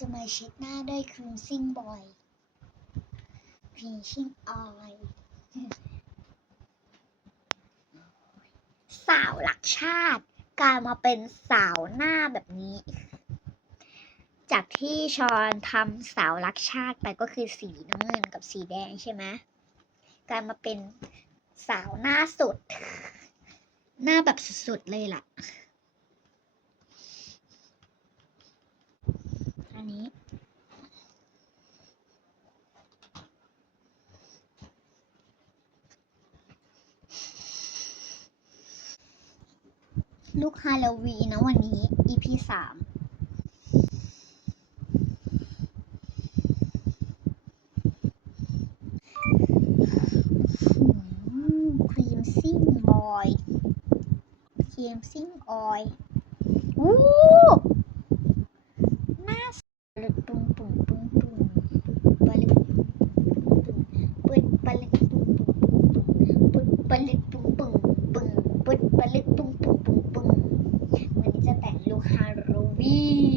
จะมาเช็ดหน้าด้วยครีมซิ่งบอยครีมซิ่งออยสาวหลักชาติกลายมาเป็นสาวหน้าแบบนี้ จากที่ชอนทำสาวรักชาติไปก็คือสีน้ำเงินกับสีแดงใช่ไหมกลายมาเป็นสาวหน้าสุด หน้าแบบสุดๆเลยล่ะ อันนี้ ลูกฮาโลวีนนะวันนี้ EP สามครีมซิ่งบอยครีมซิ่งออยล์อู้หน้าปลึกปุงปุงปุงปุงปลึกปุงปุงปลึกปลึกปุงปุงปุงปลึกปุงปุงปุงปุงปลึกปุงปุงปุงปุง Bye.